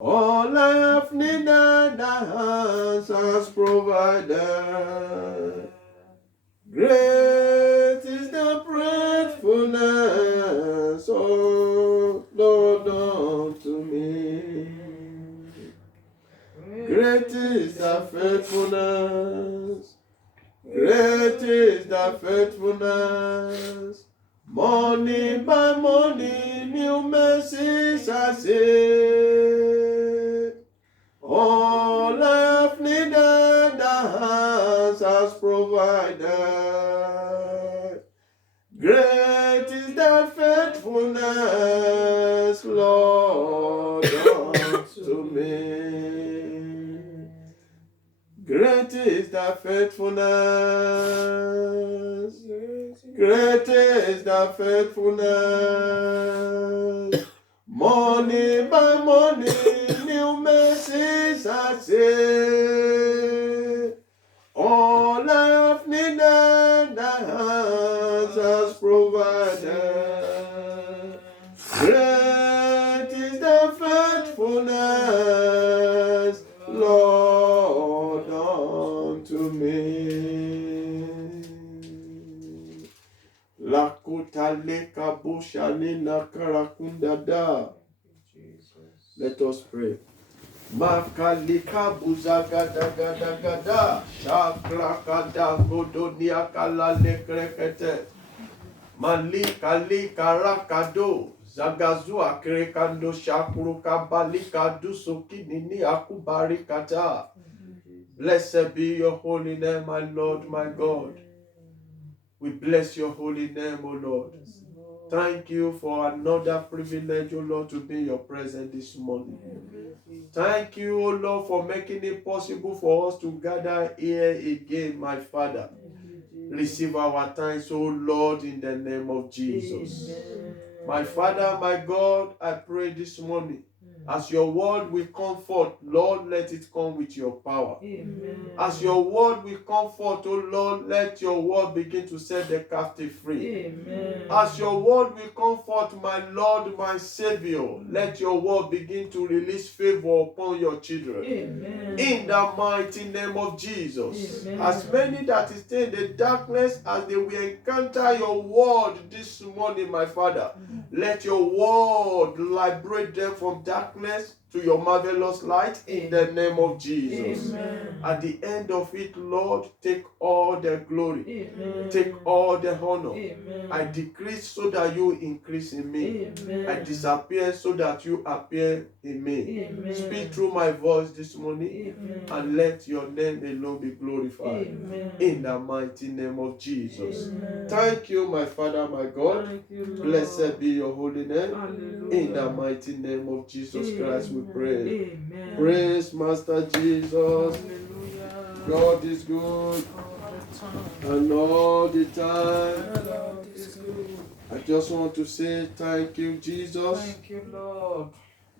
All I have needed, thy hands has provided. Great is the faithfulness, oh Lord, unto me. Great is the faithfulness. Great is the faithfulness. Morning by morning, new mercies I see. All I have needed, thy hands has provided. Great is thy faithfulness, Lord, unto me. Great is thy faithfulness. Great is thy faithfulness. Morning by morning, new mercies I see. All I have needed, thy hands has provided. Great is the faithfulness, Lord, unto me. Lakuta leka bushanina karakundada. Let us pray. Makalika buzagada gada gada shakrakada godonia kala lekrekete malika lika rakado zagazua krekando shakuru kabalika dusoki nini akubarikata. Blessed be your holy name, my Lord, my God. We bless your holy name, O Lord. Thank you for another privilege, O Lord, to be in your presence this morning. Thank you, O Lord, for making it possible for us to gather here again, my Father. Receive our thanks, O Lord, in the name of Jesus. My Father, my God, I pray this morning, as your word will comfort, Lord, let it come with your power. Amen. As your word will comfort, oh Lord, let your word begin to set the captive free. Amen. As your word will comfort, my Lord, my Savior, let your word begin to release favor upon your children. Amen. In the mighty name of Jesus. Amen. As many that is stay in the darkness, as they will encounter your word this morning, my Father, let your word liberate them from darkness to your marvelous light in the name of Jesus. Amen. At the end of it, Lord, take all the glory. Amen. Take all the honor. Amen. I decrease so that you increase in me. Amen. I disappear so that you appear in me. Amen. Speak through my voice this morning. Amen. And let your name alone be glorified. Amen. In the mighty name of Jesus. Amen. Thank you, my Father, my God. Thank you, Lord. Blessed be your holy name. Hallelujah. In the mighty name of Jesus Christ we pray. Amen. Praise Master Jesus. Hallelujah. God is good and all the time. God is good. I just want to say thank you, Jesus. Thank you, Lord.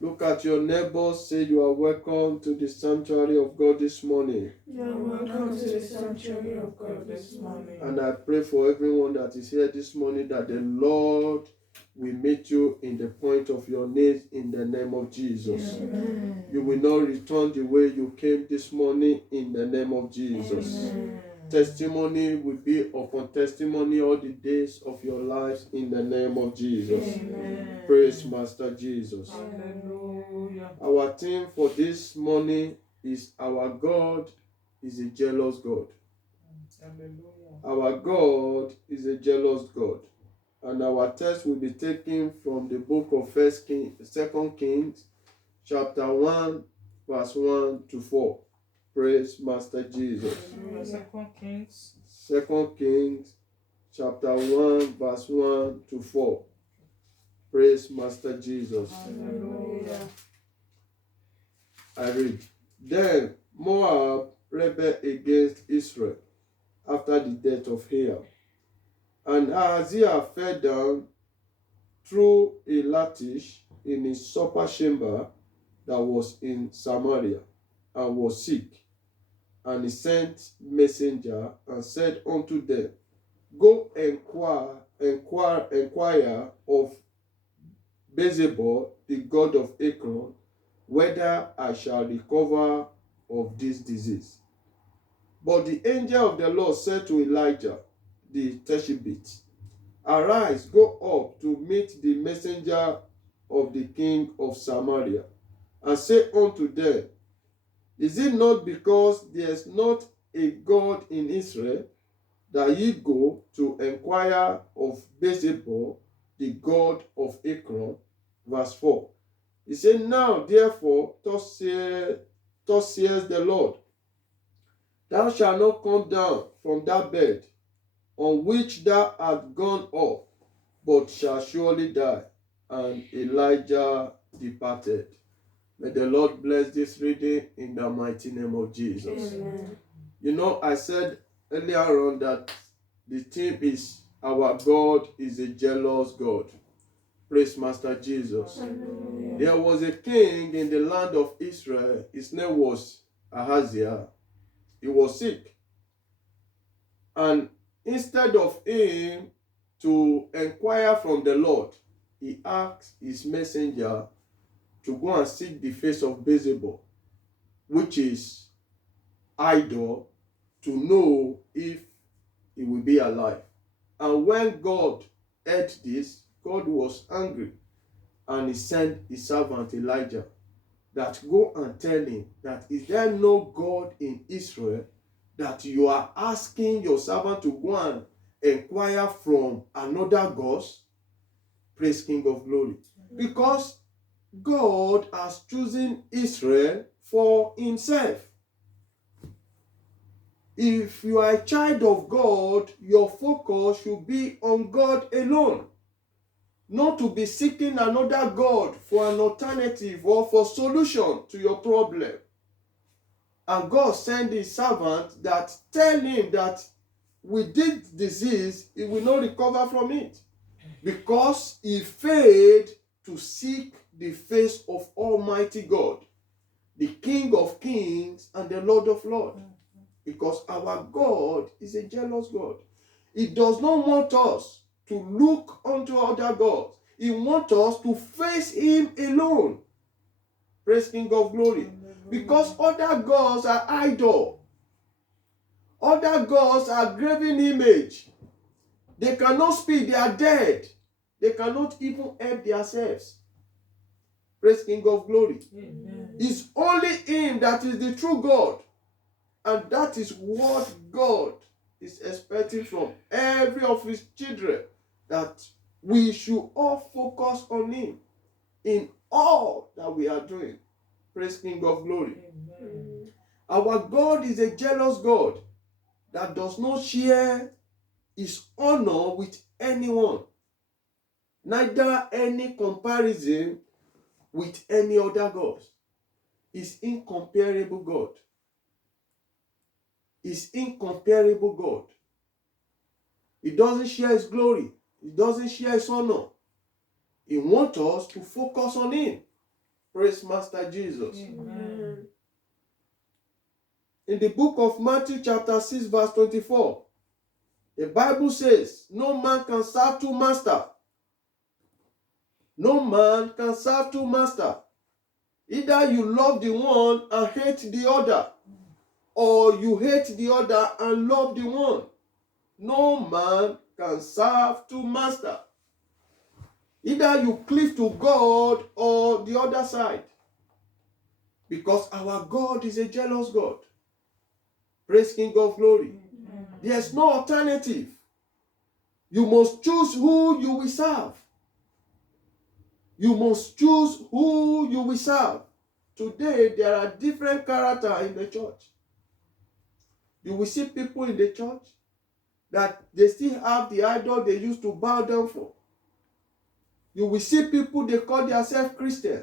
Look at your neighbors, say you are welcome to the sanctuary of God this morning. You are welcome to the sanctuary of God this morning. And I pray for everyone that is here this morning that the Lord will meet you in the point of your needs in the name of Jesus. Amen. You will not return the way you came this morning in the name of Jesus. Amen. Testimony will be upon testimony all the days of your lives in the name of Jesus. Amen. Praise Master Jesus. Hallelujah. Our theme for this morning is our God is a jealous God. Hallelujah. Our God is a jealous God. And our text will be taken from the book of 2 Kings, chapter 1, verse 1 to 4. Praise Master Jesus. Hallelujah. 2 Kings, chapter 1, verse 1 to 4. Praise Master Jesus. Hallelujah. I read. Then Moab rebelled against Israel after the death of Ahab. And Ahaziah fell down through a lattice in his supper chamber that was in Samaria, and was sick. And he sent messenger and said unto them, Go inquire of Beelzebub, the god of Ekron, whether I shall recover of this disease. But the angel of the Lord said to Elijah the Tishbite, Arise, go up to meet the messenger of the king of Samaria, and say unto them, Is it not because there is not a God in Israel, that ye go to inquire of Beelzebub, the god of Ekron? Verse 4. He said, Now therefore, thus saith the Lord, thou shalt not come down from that bed on which thou art gone up, but shall surely die. And Elijah departed. May the Lord bless this reading in the mighty name of Jesus. Amen. You know, I said earlier on that the theme is our God is a jealous God. Praise Master Jesus. Hallelujah. There was a king in the land of Israel. His name was Ahaziah. He was sick. And instead of him to inquire from the Lord, he asked his messenger to go and seek the face of Beelzebub, which is idol, to know if he will be alive. And when God heard this, God was angry, and he sent his servant Elijah that go and tell him that is there no God in Israel that you are asking your servant to go and inquire from another God? Praise King of Glory. Because God has chosen Israel for himself. If you are a child of God, your focus should be on God alone. Not to be seeking another God for an alternative or for solution to your problem. And God sent his servant that tell him that with this disease, he will not recover from it. Because he failed to seek the face of Almighty God, the King of Kings and the Lord of Lords. Because our God is a jealous God. He does not want us to look unto other gods. He wants us to face him alone. Praise King of Glory. Because other gods are idol. Other gods are graven image. They cannot speak. They are dead. They cannot even help themselves. Praise King of Glory. Amen. It's only him that is the true God. And that is what God is expecting from every of his children, that we should all focus on him in all that we are doing. Praise King of Glory. Amen. Our God is a jealous God that does not share his honor with anyone, neither any comparison with any other God. He's incomparable God. Is incomparable God. He doesn't share his glory. He doesn't share his honor. He wants us to focus on him. Praise Master Jesus. Amen. In the book of Matthew chapter 6 verse 24, the Bible says, no man can serve two masters. No man can serve two masters. Either you love the one and hate the other, or you hate the other and love the one. No man can serve two masters. Either you cleave to God or the other side. Because our God is a jealous God. Praise King of Glory. Amen. There's no alternative. You must choose who you will serve. You must choose who you will serve. Today, there are different characters in the church. You will see people in the church that they still have the idol they used to bow down for. You will see people, they call themselves Christian.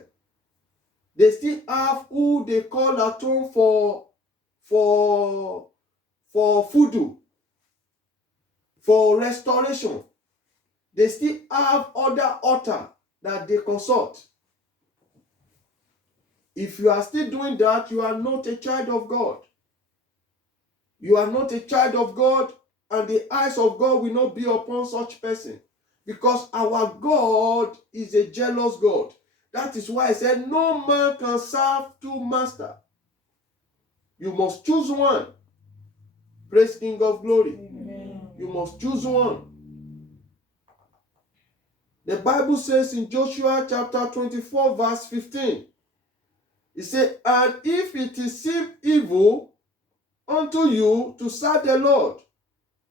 They still have who they call at home for voodoo, for restoration. They still have other altar that they consult. If you are still doing that, you are not a child of God. You are not a child of God, and the eyes of God will not be upon such person. Because our God is a jealous God That is why I said no man can serve two masters. You must choose one. Praise King of Glory. Amen. You must choose one. The Bible says in Joshua chapter 24 verse 15, it says, and if it seem evil unto you to serve the Lord,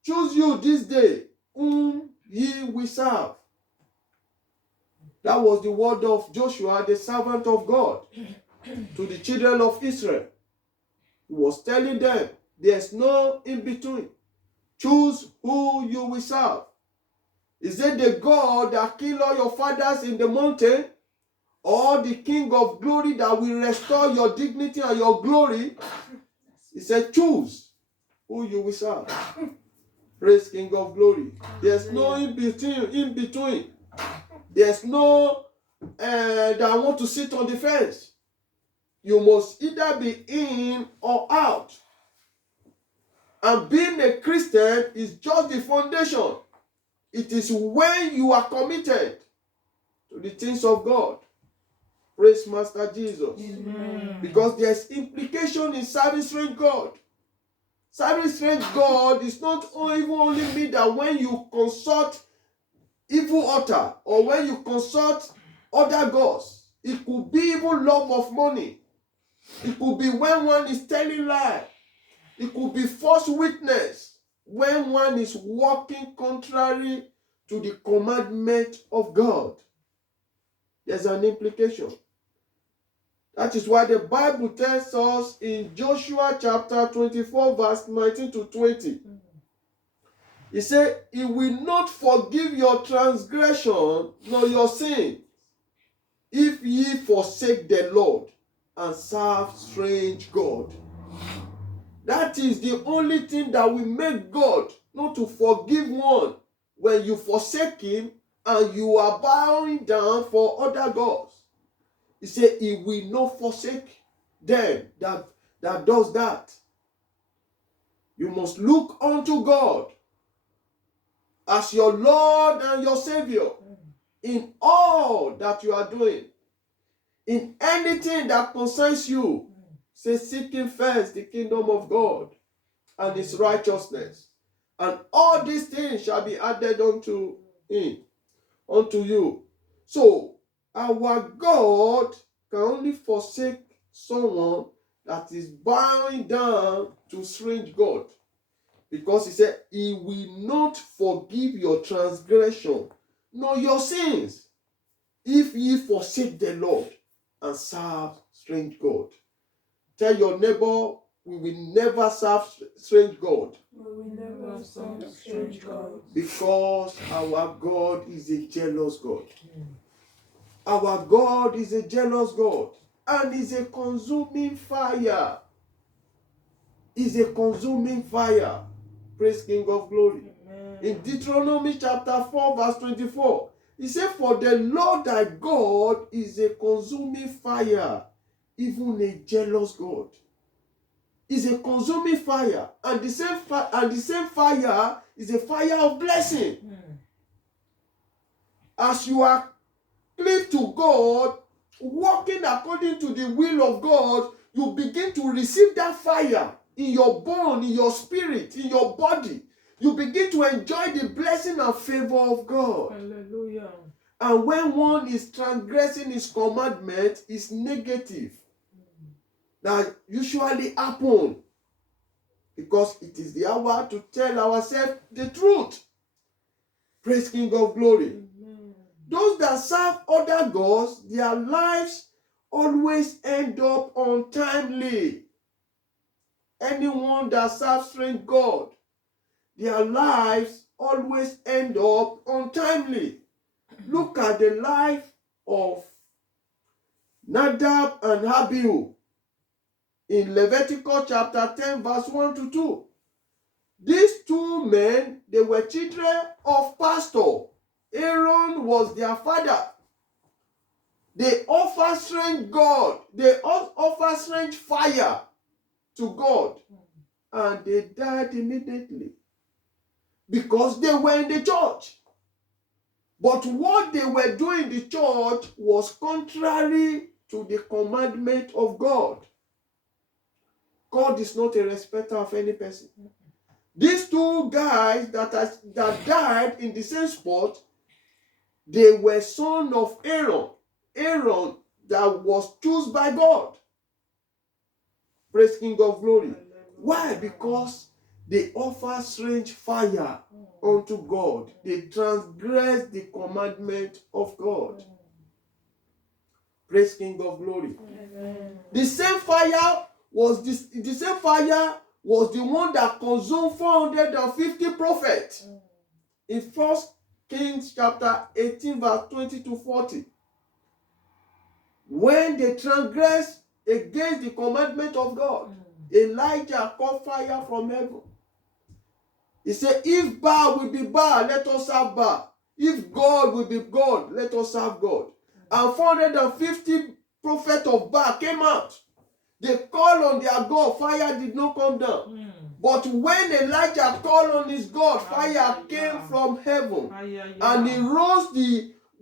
choose you this day whom ye will serve. That was the word of Joshua, the servant of God, to the children of Israel. He was telling them, there's no in between. Choose who you will serve. Is it the God that killed all your fathers in the mountain? Or the King of Glory that will restore your dignity and your glory? He said, choose who you will serve. Praise King of Glory. There's no in between. There's no that I want to sit on the fence. You must either be in or out. And being a Christian is just the foundation. It is when you are committed to the things of God. Praise Master Jesus. Amen. Because there's implication in serving strange God. Serving strange God is not even only mean that when you consult evil altar or when you consult other gods, it could be even love of money. It could be when one is telling lie. It could be false witness when one is walking contrary to the commandment of God. There's an implication. That is why the Bible tells us in Joshua chapter 24 verse 19 to 20. He said, he will not forgive your transgression nor your sin if ye forsake the Lord and serve strange God. That is the only thing that will make God not to forgive one when you forsake him and you are bowing down for other gods. He said he will not forsake them that does that. You must look unto God as your Lord and your Savior in all that you are doing. In anything that concerns you, say, seeking first the kingdom of God and his righteousness, and all these things shall be added unto you. So our God can only forsake someone that is bowing down to strange God, because he said he will not forgive your transgression nor your sins if ye forsake the Lord and serve strange God. Tell your neighbor, we will never serve strange God. We will never serve strange God. Because our God is a jealous God. Our God is a jealous God. And is a consuming fire. Is a consuming fire. Praise King of Glory. Amen. In Deuteronomy chapter 4 verse 24, he said, for the Lord thy God is a consuming fire, even a jealous God. Is a consuming fire, and the same fire is a fire of blessing. As you are cleave to God, walking according to the will of God, you begin to receive that fire in your bone, in your spirit, in your body. You begin to enjoy the blessing and favor of God. Hallelujah. And when one is transgressing his commandment, it's negative. That usually happen because it is the hour to tell ourselves the truth. Praise King of Glory. Amen. Those that serve other gods, their lives always end up untimely. Anyone that serves strange God, their lives always end up untimely. Look at the life of Nadab and Abihu in Leviticus chapter 10 verse 1 to 2. These two men, they were children of pastor. Aaron was their father. They offer strange God. They offer strange fire to God. And they died immediately. Because they were in the church. But what they were doing in the church was contrary to the commandment of God. God is not a respecter of any person. These two guys that died in the same spot, they were sons of Aaron. Aaron that was chosen by God. Praise King of Glory. Why? Because they offer strange fire unto God. They transgress the commandment of God. Praise King of Glory. Amen. The same fire was the one that consumed 450 prophets. In 1 Kings chapter 18 verse 20 to 40. When they transgressed against the commandment of God, Elijah called fire from heaven. He said, if Baal will be Baal, let us serve Baal. If God will be God, let us serve God. And 450 prophets of Baal came out. They called on their God, fire did not come down. But when Elijah called on his God, fire came from heaven. And he rose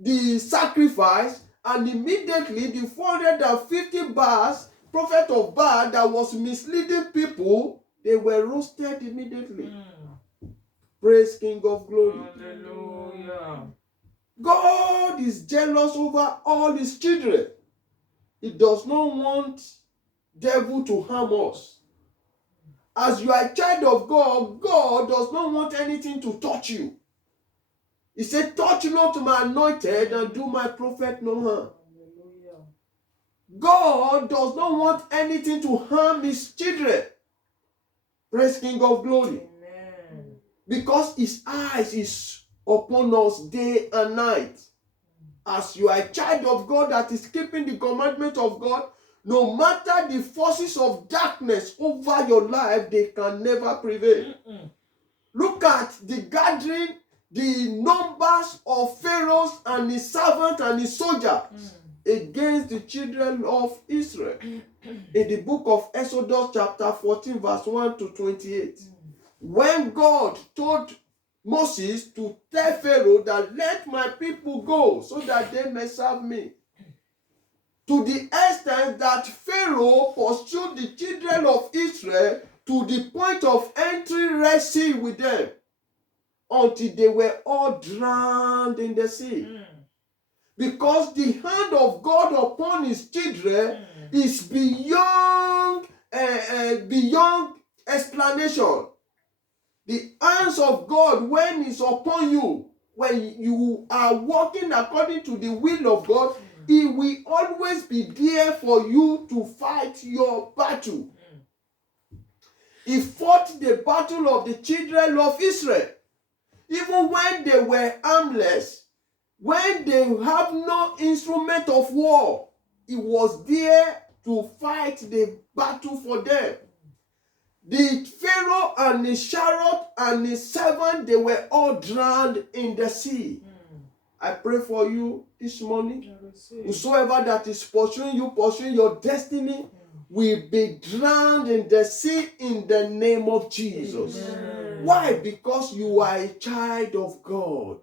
the sacrifice, and immediately the 450 Baals, prophet of Baal that was misleading people, they were roasted immediately. Praise King of Glory. Hallelujah. God is jealous over all his children. He does not want devil to harm us. As you are a child of God, God does not want anything to touch you. He said, touch not my anointed and do my prophet no harm. Hallelujah. God does not want anything to harm his children. Praise King of Glory. Amen. Because his eyes is upon us day and night. As you are a child of God that is keeping the commandment of God, no matter the forces of darkness over your life, they can never prevail. Look at the gathering, the numbers of Pharaohs and his servants and his soldiers against the children of Israel. In the book of Exodus chapter 14 verse 1 to 28. When God told Moses to tell Pharaoh that let my people go so that they may serve me. To the extent that Pharaoh pursued the children of Israel to the point of entering Red Sea with them until they were all drowned in the sea. Because the hand of God upon his children is beyond explanation. The hands of God, when it's upon you, when you are walking according to the will of God, he will always be there for you to fight your battle. He fought the battle of the children of Israel. Even when they were armless, when they have no instrument of war, he was there to fight the battle for them. The Pharaoh and his chariot and his servant, they were all drowned in the sea. I pray for you this morning. Whosoever that is pursuing your destiny, will be drowned in the sea in the name of Jesus. Amen. Why? Because you are a child of God.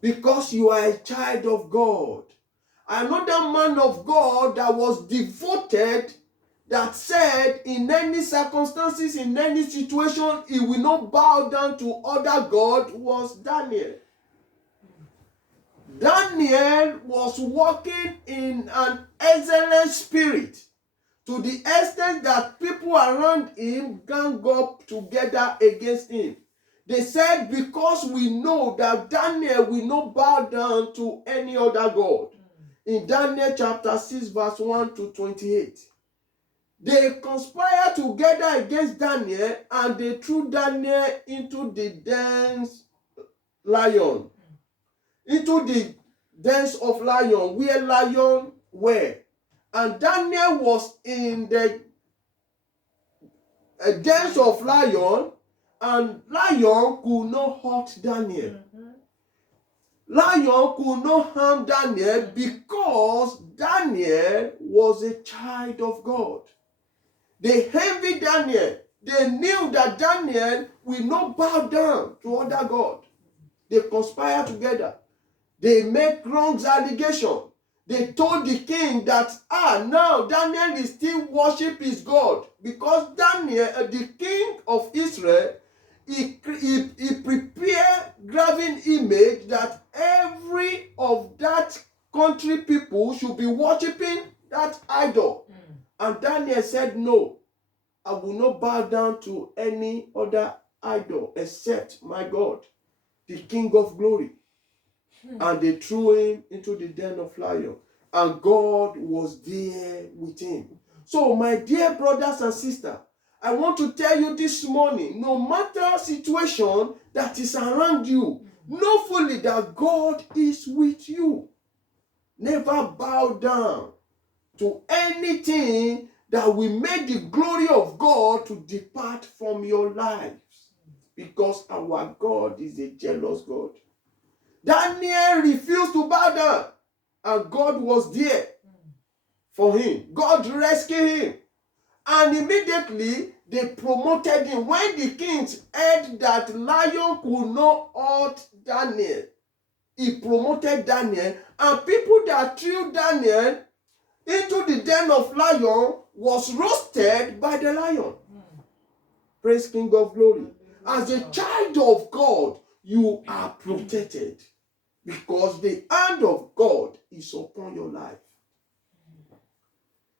Because you are a child of God. Another man of God that was devoted, that said in any circumstances, in any situation, he will not bow down to other God, was Daniel. Daniel was walking in an excellent spirit to the extent that people around him gang up together against him. They said, because we know that Daniel will not bow down to any other God. In Daniel chapter 6 verse 1 to 28. They conspired together against Daniel and they threw Daniel into the dens lion. Into the dens of lion, where lion were. And Daniel was in the dens of lion, and lion could not hurt Daniel. Lion could not harm Daniel because Daniel was a child of God. They envied Daniel. They knew that Daniel will not bow down to other God. They conspire together. They make wrong allegations. They told the king that, now Daniel is still worship his God. Because Daniel, the king of Israel, he prepared graven image that every of that country people should be worshiping that idol. And Daniel said, no, I will not bow down to any other idol except my God, the King of glory. And they threw him into the den of lions. And God was there with him. So, my dear brothers and sisters, I want to tell you this morning, no matter situation that is around you, know fully that God is with you. Never bow down to anything that will make the glory of God to depart from your lives. Because our God is a jealous God. Daniel refused to bow down, and God was there for him. God rescued him. And immediately they promoted him. When the king heard that lion could not hurt Daniel, he promoted Daniel, and people that threw Daniel into the den of lion was roasted by the lion. Praise King of glory. As a child of God, you are protected because the hand of God is upon your life.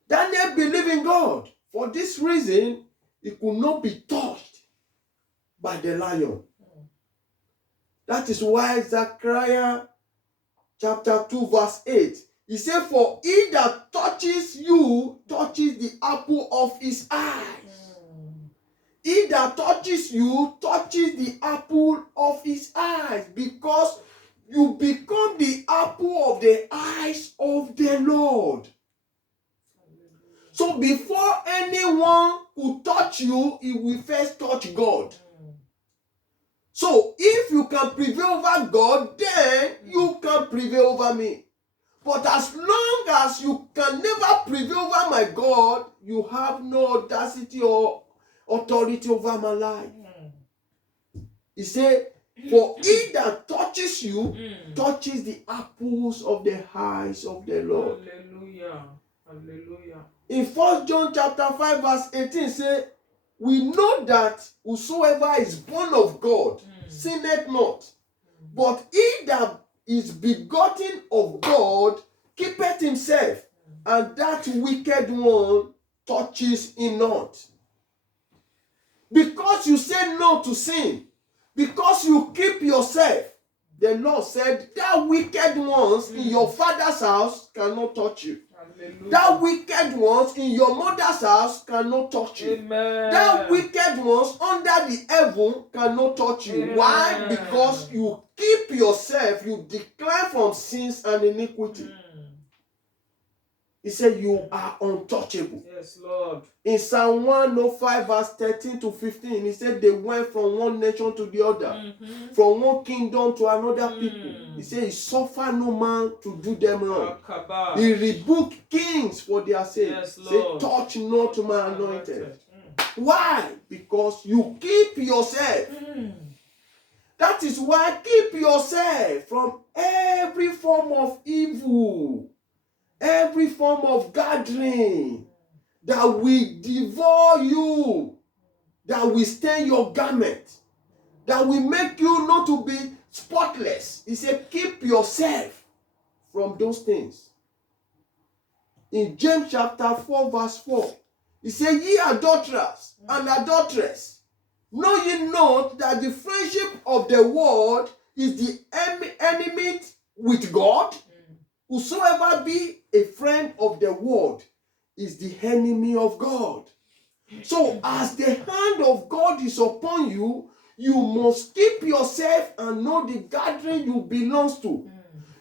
Daniel believed in God. For this reason, he could not be touched by the lion. That is why Zechariah chapter 2 verse 8, he said, for he that touches you touches the apple of his eyes. He that touches you touches the apple of his eyes, because you become the apple of the eyes of the Lord. So before anyone could touch you, he will first touch God. So if you can prevail over God, then you can prevail over me. But as long as you can never prevail over my God, you have no audacity or authority over my life. He said, for he that touches you touches the apples of the eyes of the Lord. Hallelujah. Hallelujah. In 1 John chapter 5 verse 18 say, we know that whosoever is born of God sinneth not, but he that is begotten of God keepeth himself, and that wicked one touches him not. Because you say no to sin, because you keep yourself, the Lord said that wicked ones in your father's house cannot touch you. Hallelujah. That wicked ones in your mother's house cannot touch you. Amen. That wicked ones under the heaven cannot touch you. Amen. Why? Because you keep yourself, you decline from sins and iniquity. He said you are untouchable. Yes, Lord. In Psalm 105 verse 13 to 15, he said they went from one nation to the other, from one kingdom to another people. He said he suffered no man to do them wrong. He rebuked kings for their sake. Yes, Say, touch not my anointed. Why? Because you keep yourself. That is why keep yourself from every form of evil, every form of gathering that will devour you, that will stain your garment, that will make you not to be spotless. He said, keep yourself from those things. In James chapter 4 verse 4, he said, ye adulterers and adulteresses, know ye not that the friendship of the world is the enemy with God? Whosoever be a friend of the world is the enemy of God. So as the hand of God is upon you, you must keep yourself and know the gathering you belong to.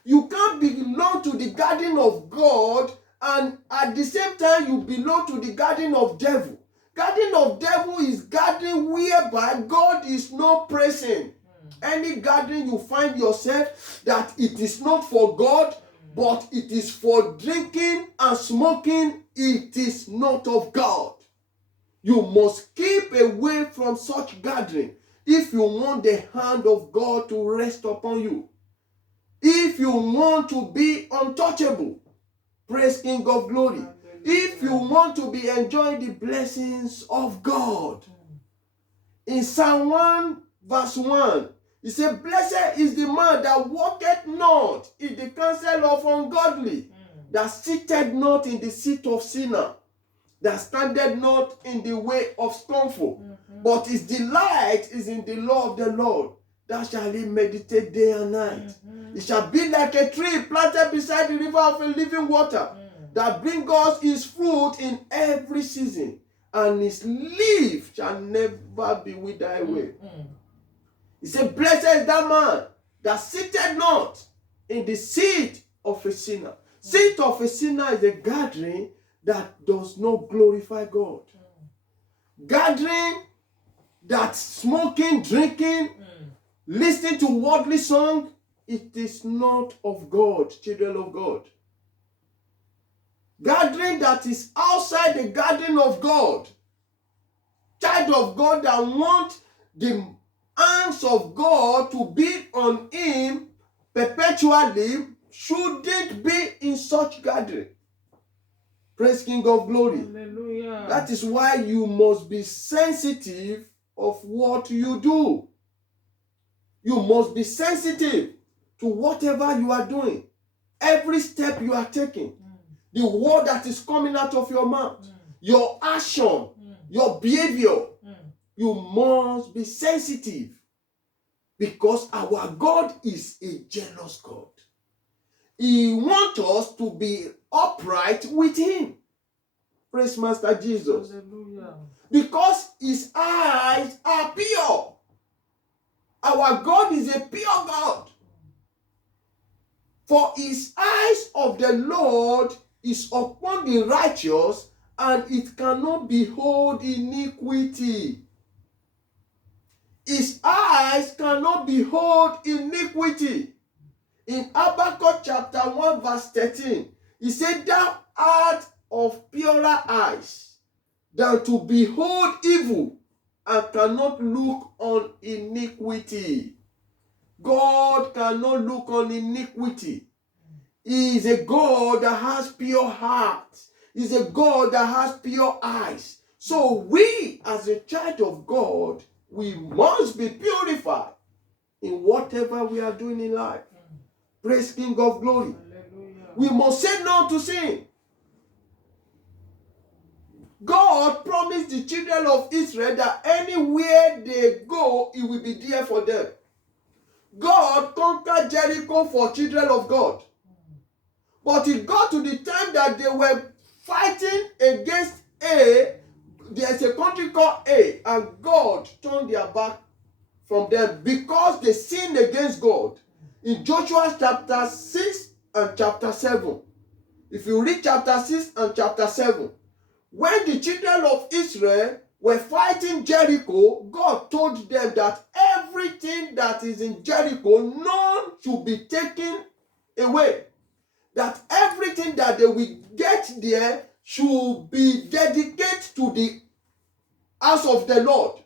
You can't belong to the gathering of God and at the same time you belong to the gathering of devil. Gathering of devil is gathering whereby God is not present. Any gathering you find yourself that it is not for God, but it is for drinking and smoking, it is not of God. You must keep away from such gathering. if you want the hand of God to rest upon you, if you want to be untouchable, praise King of Glory, if you want to be enjoying the blessings of God, in Psalm 1 verse 1, he said, blessed is the man that walketh not in the counsel of ungodly, that sitteth not in the seat of sinner, that standeth not in the way of scornful, but his delight is in the law of the Lord. That shall he meditate day and night. It shall be like a tree planted beside the river of a living water, that bring us his fruit in every season, and his leaf shall never be withered away. He said, blessed is that man that sitteth not in the seat of a sinner. Seat of a sinner is a gathering that does not glorify God. Gathering that smoking, drinking, listening to worldly song, it is not of God, children of God. Gathering that is outside the gathering of God, child of God that want the hands of God to be on him perpetually, shouldn't be in such gathering. Praise King of Glory. Hallelujah. That is why you must be sensitive of what you do. You must be sensitive to whatever you are doing. Every step you are taking. The word that is coming out of your mouth. Your action. Your behavior. You must be sensitive. Because our God is a jealous God. He wants us to be upright with him. Praise Master Jesus. Hallelujah. Because his eyes are pure. Our God is a pure God. For his eyes of the Lord is upon the righteous, and it cannot behold iniquity. His eyes cannot behold iniquity. In Habakkuk chapter 1 verse 13, he said, thou art of purer eyes than to behold evil, and cannot look on iniquity. God cannot look on iniquity. He is a God that has pure heart. He is a God that has pure eyes. So we, as a child of God, we must be purified in whatever we are doing in life. Praise King of Glory. Hallelujah. We must say no to sin. God promised the children of Israel that anywhere they go, He will be there for them. God conquered Jericho for children of God. But it got to the time that they were fighting against A. There's a country called A, and God turned their back from them because they sinned against God. In Joshua chapter 6 and chapter 7. If you read chapter 6 and chapter 7, when the children of Israel were fighting Jericho, God told them that everything that is in Jericho, none should be taken away. That everything that they will get there should be dedicated to the house of the Lord.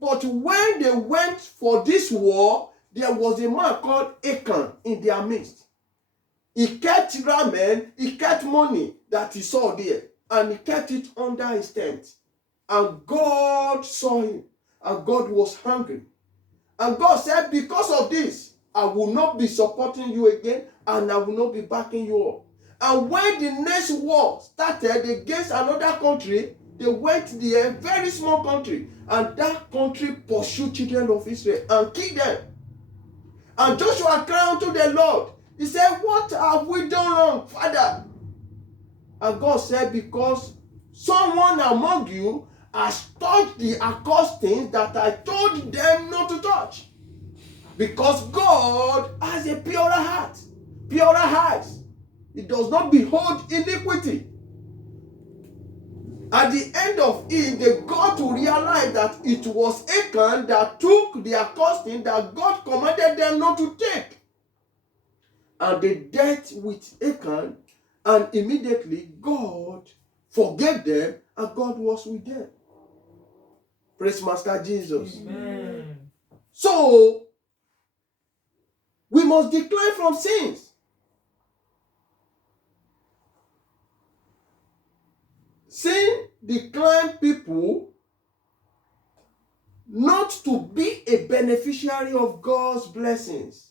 But when they went for this war, there was a man called Achan in their midst. He kept ramen, he kept money that he saw there, and he kept it under his tent. And God saw him, and God was hungry. And God said, because of this, I will not be supporting you again, and I will not be backing you up. And when the next war started against another country, they went there, very small country, and that country pursued children of Israel and killed them. And Joshua cried unto the Lord. He said, what have we done wrong, Father? And God said, because someone among you has touched the accursed things that I told them not to touch. Because God has a purer heart, purer eyes. He does not behold iniquity. At the end of it, they got to realize that it was Achan that took the accursed thing that God commanded them not to take. And they dealt with Achan, and immediately God forgave them, and God was with them. Praise Master Jesus. Amen. So, we must decline from sins. Sin decline people not to be a beneficiary of God's blessings.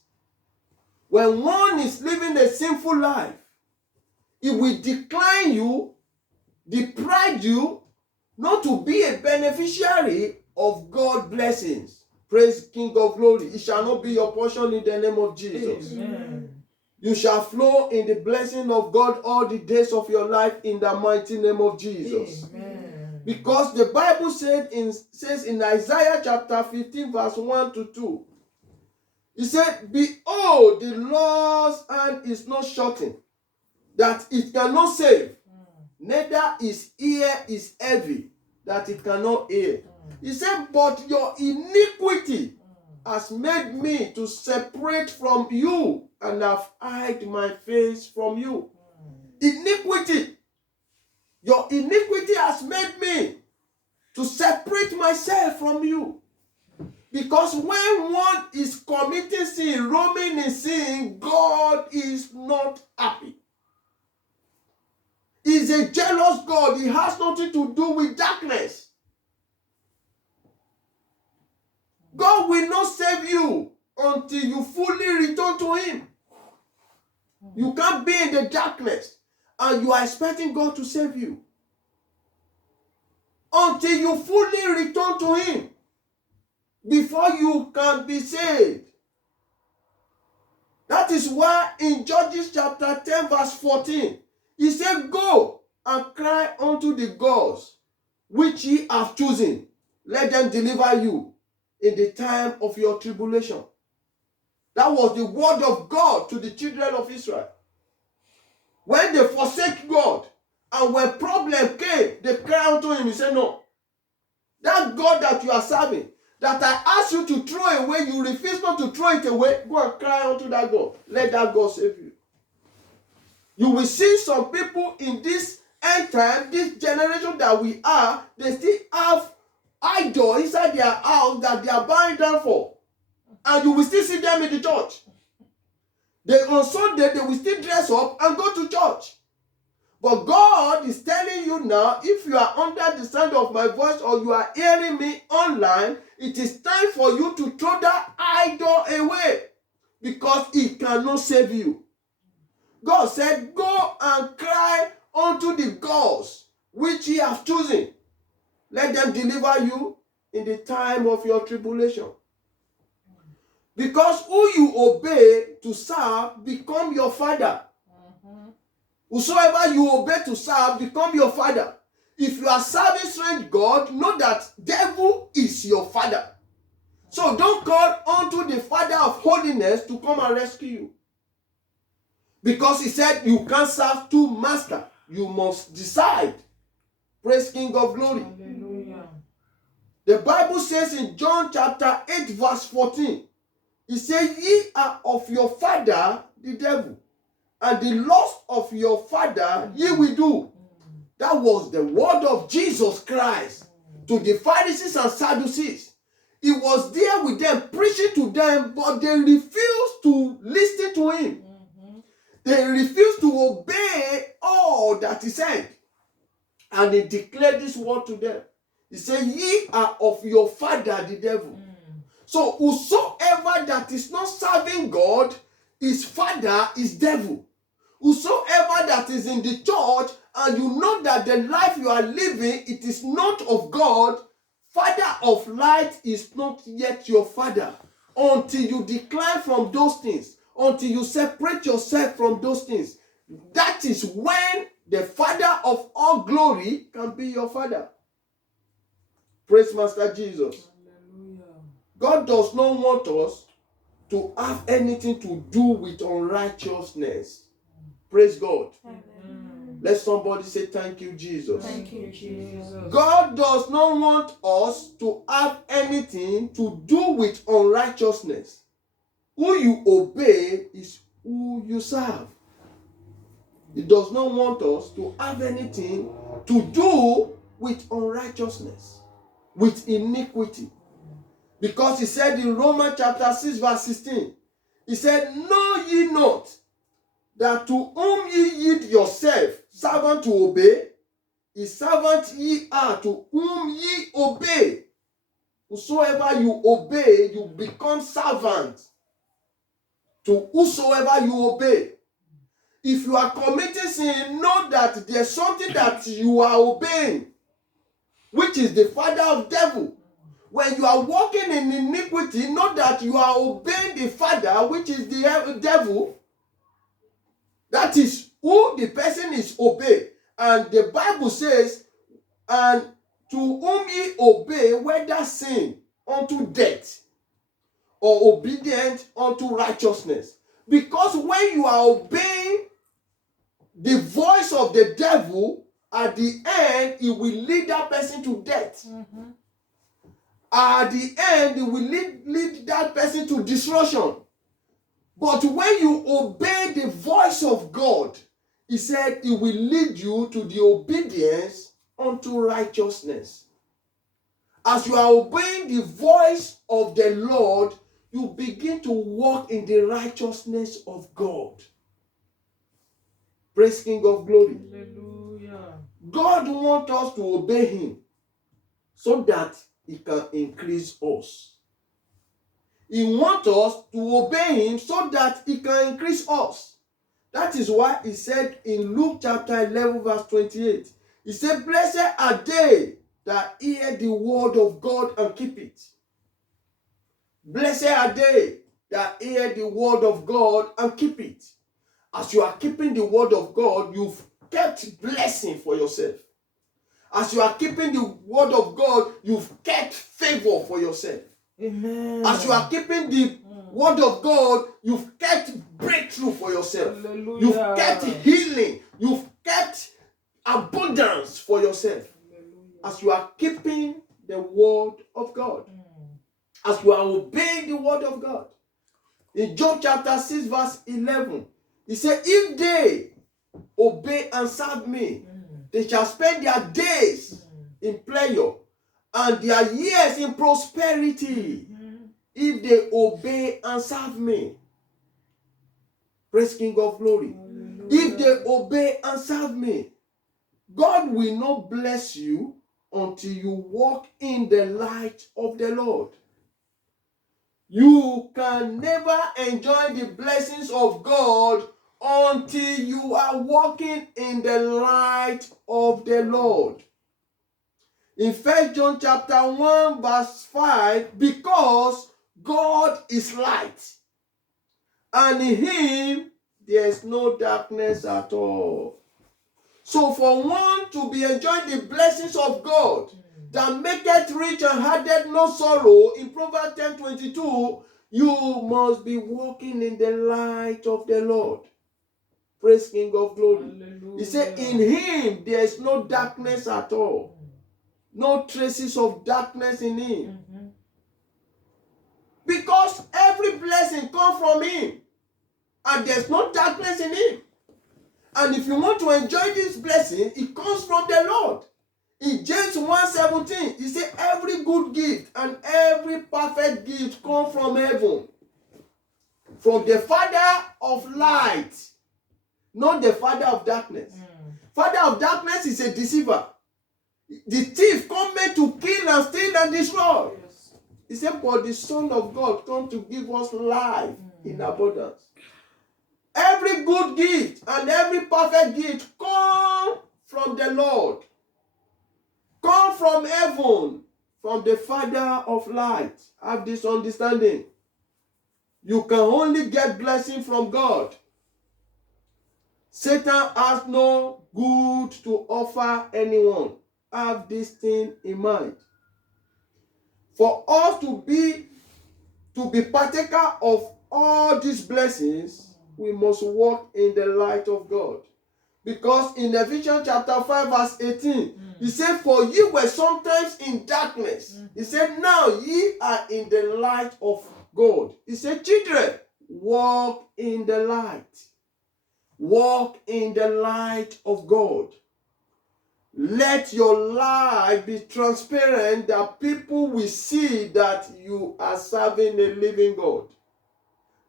When one is living a sinful life, it will decline you, deprive you, not to be a beneficiary of God's blessings. Praise King of Glory. It shall not be your portion in the name of Jesus. Amen. You shall flow in the blessing of God all the days of your life in the mighty name of Jesus. Amen. Because the Bible says in Isaiah chapter 15 verse 1 to 2, it said, behold, the Lord's hand is not shortened, that it cannot save, neither his ear is heavy, that it cannot hear. He said, but your iniquity has made me to separate from you, and have hid my face from you. Iniquity. Your iniquity has made me to separate myself from you. Because when one is committing sin, roaming in sin, God is not happy. He's a jealous God. He has nothing to do with darkness. God will not save you until you fully return to Him. You can't be in the darkness and you are expecting God to save you. Until you fully return to Him, before you can be saved. That is why in Judges chapter 10 verse 14, He said, go and cry unto the gods which ye have chosen. Let them deliver you in the time of your tribulation. That was the word of God to the children of Israel. When they forsake God, and when problem came, they cried unto Him. He said, no. That God that you are serving, that I asked you to throw away, you refuse not to throw it away, go and cry unto that God. Let that God save you. You will see some people in this end time, this generation that we are, they still have idol inside their house that they are bowing down for. And you will still see them in the church. On Sunday, they will still dress up and go to church. But God is telling you now, if you are under the sound of my voice or you are hearing me online, it is time for you to throw that idol away, because it cannot save you. God said, go and cry unto the gods which ye have chosen. Let them deliver you in the time of your tribulation. Because who you obey to serve become your father. Whosoever you obey to serve become your father. If you are serving strange God, know that devil is your father. So don't call unto the Father of holiness to come and rescue you. Because He said you can't serve two masters. You must decide. Praise King of Glory. Hallelujah. The Bible says in John chapter 8 verse 14, He said, ye are of your father the devil, and the lust of your father ye will do. That was the word of Jesus Christ to the Pharisees and Sadducees. He was there with them, preaching to them, but they refused to listen to Him. They refused to obey all that He said. And He declared this word to them. He said, ye are of your father the devil. So whosoever that is not serving God, his father is devil. Whosoever that is in the church and you know that the life you are living, it is not of God, Father of light is not yet your father. Until you decline from those things, until you separate yourself from those things, that is when the Father of all glory can be your father. Praise Master Jesus. Hallelujah. God does not want us to have anything to do with unrighteousness. Praise God. Amen. Let somebody say, thank you, Jesus. Thank you, Jesus. God does not want us to have anything to do with unrighteousness. Who you obey is who you serve. He does not want us to have anything to do with unrighteousness, with iniquity. Because he said in Romans chapter 6 verse 16, he said, know ye not that to whom ye yield yourself servant to obey, his servant ye are to whom ye obey. Whosoever you obey, you become servant to whosoever you obey. If you are committing sin, know that there's something that you are obeying, which is the father of devil. When you are walking in iniquity, know that you are obeying the father, which is the devil. That is who the person is obeying. And the Bible says, and to whom ye obey, whether sin unto death or obedient unto righteousness. Because when you are obeying the voice of the devil, at the end, it will lead that person to death. Mhm. At the end, it will lead that person to destruction. But when you obey the voice of God, he said it will lead you to the obedience unto righteousness. As you are obeying the voice of the Lord, you begin to walk in the righteousness of God. Praise King of Glory. Hallelujah. God wants us to obey him so that he can increase us. He wants us to obey him so that he can increase us. That is why he said in Luke chapter 11 verse 28, he said, blessed are they that hear the word of God and keep it. Blessed are they that hear the word of God and keep it. As you are keeping the word of God, you've kept blessing for yourself. As you are keeping the word of God, you've kept favor for yourself. Amen. As you are keeping the word of God, you've kept breakthrough for yourself. Hallelujah. You've kept healing. You've kept abundance for yourself. Hallelujah. As you are keeping the word of God. As you are obeying the word of God. In Job chapter 6 verse 11, he said, if they obey and serve me, they shall spend their days in pleasure and their years in prosperity. If they obey and serve me. Praise King of Glory. Hallelujah. If they obey and serve me, God will not bless you until you walk in the light of the Lord. You can never enjoy the blessings of God until you are walking in the light of the Lord. In 1 John chapter 1 verse 5, because God is light, and in him there is no darkness at all. So for one to be enjoying the blessings of God that maketh rich and addeth no sorrow, in Proverbs 10:22, you must be walking in the light of the Lord. Praise King of Glory. Hallelujah. He said, in him there is no darkness at all. No traces of darkness in him. Because every blessing comes from him. And there's no darkness in him. And if you want to enjoy this blessing, it comes from the Lord. In James 1:17, he said, every good gift and every perfect gift comes from heaven. From the Father of light, not the father of darkness. Father of darkness is a deceiver. The thief cometh to kill and steal and destroy. Yes. He said, but the Son of God come to give us life in abundance. Every good gift and every perfect gift come from the Lord. Come from heaven, from the Father of light. Have this understanding. You can only get blessing from God. Satan has no good to offer anyone. Have this thing in mind. For us to be partaker of all these blessings, we must walk in the light of God. Because in Ephesians chapter 5 verse 18, he said, for ye were sometimes in darkness. He said, now ye are in the light of God. He said, children, walk in the light. Walk in the light of God. Let your life be transparent that people will see that you are serving a living God.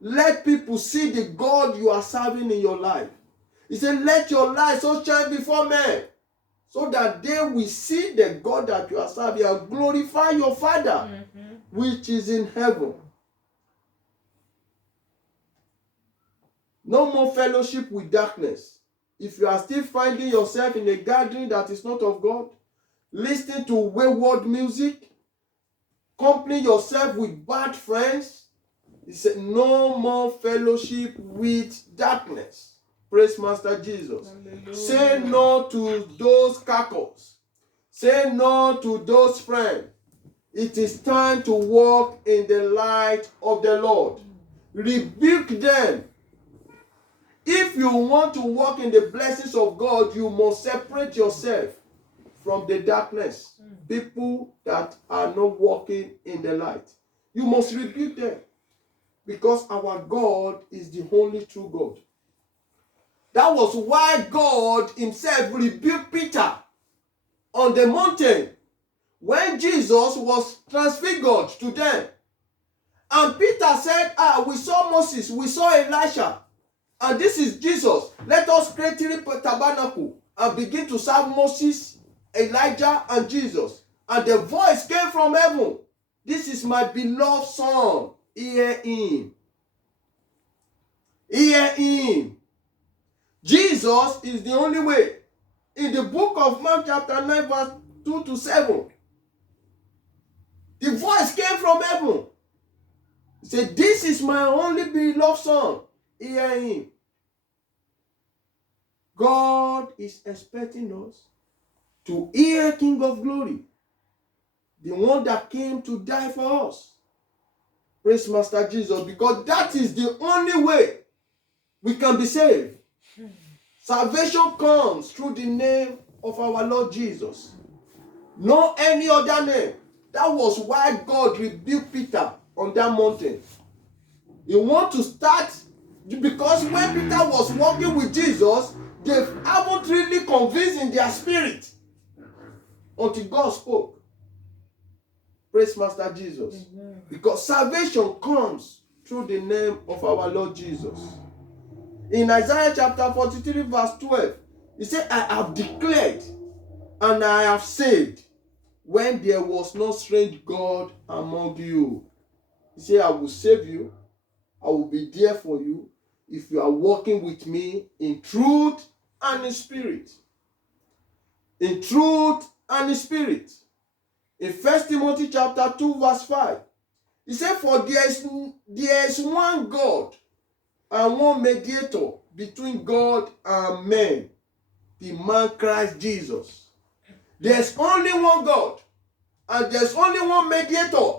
Let people see the God you are serving in your life. He said, let your light so shine before men, so that they will see the God that you are serving and glorify your Father, which is in heaven. No more fellowship with darkness. If you are still finding yourself in a gathering that is not of God, listening to wayward music, accompanying yourself with bad friends, he said, no more fellowship with darkness. Praise Master Jesus. Hallelujah. Say no to those cackles. Say no to those friends. It is time to walk in the light of the Lord. Rebuke them. If you want to walk in the blessings of God, you must separate yourself from the darkness. People that are not walking in the light. You must rebuke them. Because our God is the only true God. That was why God himself rebuked Peter on the mountain when Jesus was transfigured to them. And Peter said, we saw Moses, we saw Elisha, and this is Jesus. Let us create three tabernacle and begin to serve Moses, Elijah, and Jesus. And the voice came from heaven. This is my beloved son. Hear him. Hear him. Jesus is the only way. In the book of Mark chapter 9 verse 2 to 7, the voice came from heaven. He said, this is my only beloved son. Hear him. God is expecting us to hear King of Glory, the one that came to die for us. Praise Master Jesus, because that is the only way we can be saved. Salvation comes through the name of our Lord Jesus. No any other name. That was why God rebuked Peter on that mountain. He want to start, because when Peter was walking with Jesus, they haven't really convinced in their spirit until God spoke. Praise Master Jesus. Amen. Because salvation comes through the name of our Lord Jesus. In Isaiah chapter 43 verse 12, he said, I have declared and I have said, when there was no strange God among you. He said, I will save you. I will be there for you if you are walking with me in truth and in spirit. In truth and in spirit. In 1 Timothy chapter 2 verse 5, he said, for there is one God and one mediator between God and men, the man Christ Jesus. There's only one God and there's only one mediator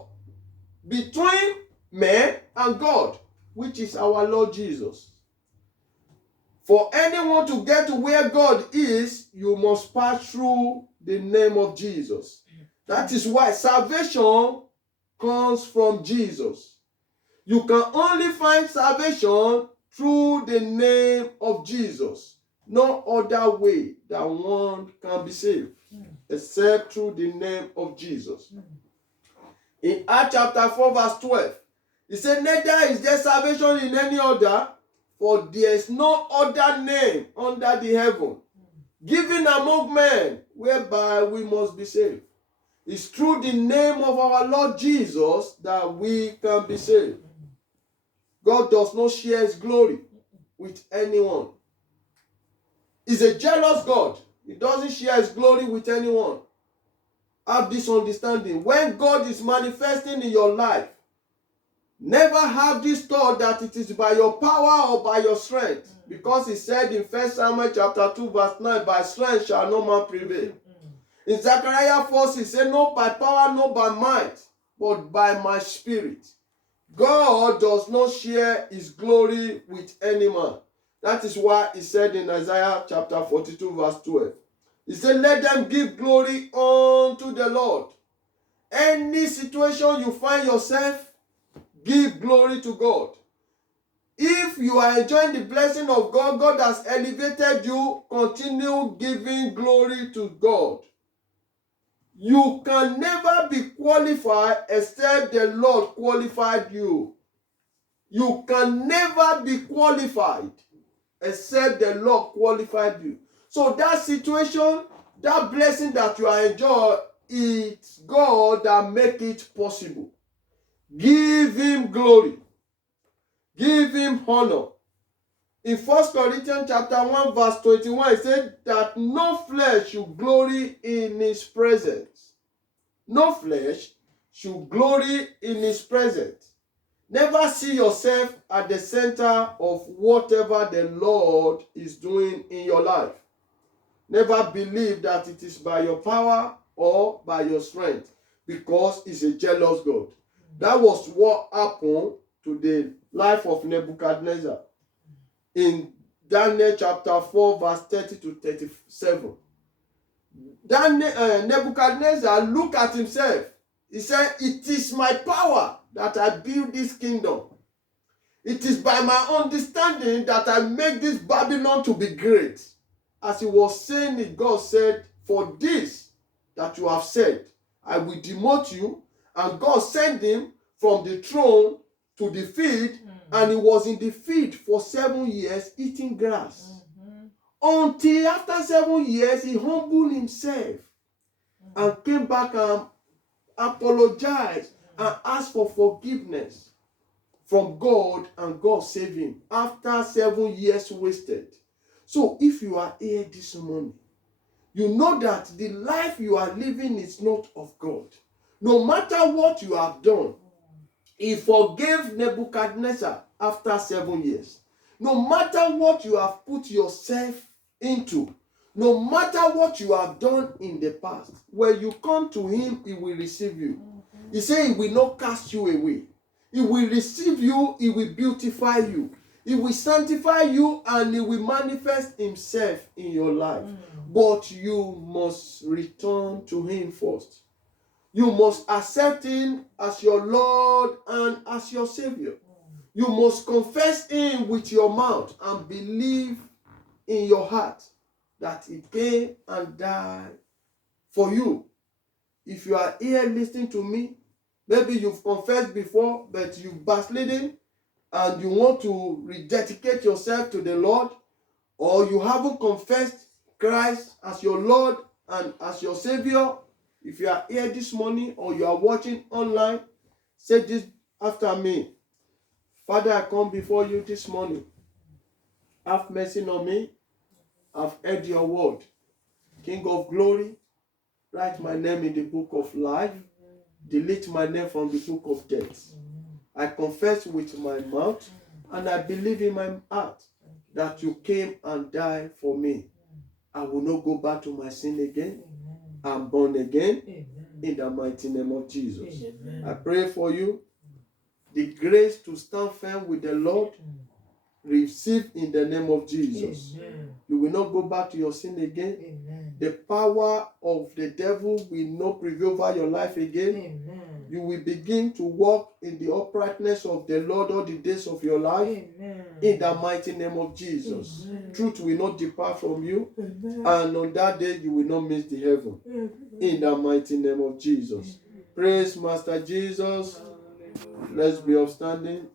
between men and God, which is our Lord Jesus. For anyone to get to where God is, you must pass through the name of Jesus. That is why salvation comes from Jesus. You can only find salvation through the name of Jesus. No other way that one can be saved except through the name of Jesus. In Acts chapter 4 verse 12, he said, neither is there salvation in any other, for there is no other name under the heaven given among men whereby we must be saved. It's through the name of our Lord Jesus that we can be saved. God does not share his glory with anyone. He's a jealous God. He doesn't share his glory with anyone. Have this understanding. When God is manifesting in your life, never have this thought that it is by your power or by your strength. Because he said in 1 Samuel chapter 2 verse 9, by strength shall no man prevail. In Zechariah 4, he said, not by power, not by might, but by my spirit. God does not share his glory with any man. That is why he said in Isaiah chapter 42 verse 12, he said, let them give glory unto the Lord. Any situation you find yourself, give glory to God. If you are enjoying the blessing of God, God has elevated you, continue giving glory to God. You can never be qualified except the Lord qualified you. You can never be qualified except the Lord qualified you. So that situation, that blessing that you are enjoying, it's God that make it possible. Give him glory. Give him honor. In 1 Corinthians chapter 1 verse 21, it said that no flesh should glory in his presence. No flesh should glory in his presence. Never see yourself at the center of whatever the Lord is doing in your life. Never believe that it is by your power or by your strength, because he's a jealous God. That was what happened to the life of Nebuchadnezzar. In Daniel chapter 4 verse 30 to 37. Nebuchadnezzar looked at himself. He said, it is my power that I build this kingdom. It is by my understanding that I make this Babylon to be great. As he was saying it, God said, for this that you have said, I will demote you. And God sent him from the throne to the field, and he was in the field for 7 years eating grass. Until after 7 years, he humbled himself and came back and apologized and asked for forgiveness from God, and God saved him after 7 years wasted. So if you are here this morning, you know that the life you are living is not of God. No matter what you have done, he forgave Nebuchadnezzar after 7 years. No matter what you have put yourself into, no matter what you have done in the past, when you come to him, he will receive you. He said he will not cast you away. He will receive you, he will beautify you. He will sanctify you, and he will manifest himself in your life. But you must return to him first. You must accept him as your Lord and as your Savior. You must confess him with your mouth and believe in your heart that he came and died for you. If you are here listening to me, maybe you've confessed before, but you've backslidden and you want to rededicate yourself to the Lord, or you haven't confessed Christ as your Lord and as your Savior. If you are here this morning or you are watching online, say this after me. Father, I come before you this morning. Have mercy on me. I've heard your word. King of glory, write my name in the book of life. Delete my name from the book of death. I confess with my mouth and I believe in my heart that you came and died for me. I will not go back to my sin again. I'm born again. In the mighty name of Jesus. I pray for you the grace to stand firm with the Lord. Receive in the name of Jesus. You will not go back to your sin again. The power of the devil will not prevail over your life again. You will begin to walk in the uprightness of the Lord all the days of your life. In the mighty name of Jesus. Truth will not depart from you. And on that day you will not miss the heaven. In the mighty name of Jesus. Praise Master Jesus. Let's be upstanding.